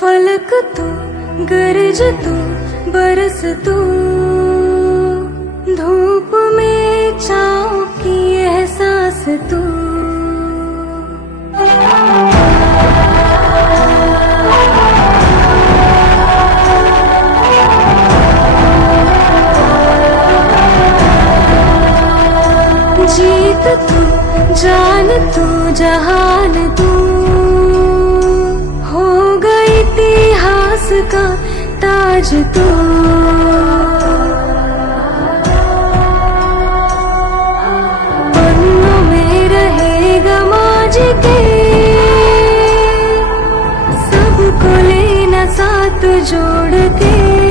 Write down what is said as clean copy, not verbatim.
फलक तू, गरज तू, बरस तू, धूप में छाँव की एहसास तू। जीत तू, जान तू, जहान तू, हो गई इतिहास का ताज तू। पन्नों में रहेगा माज के, सबको लेना साथ जोड़ के।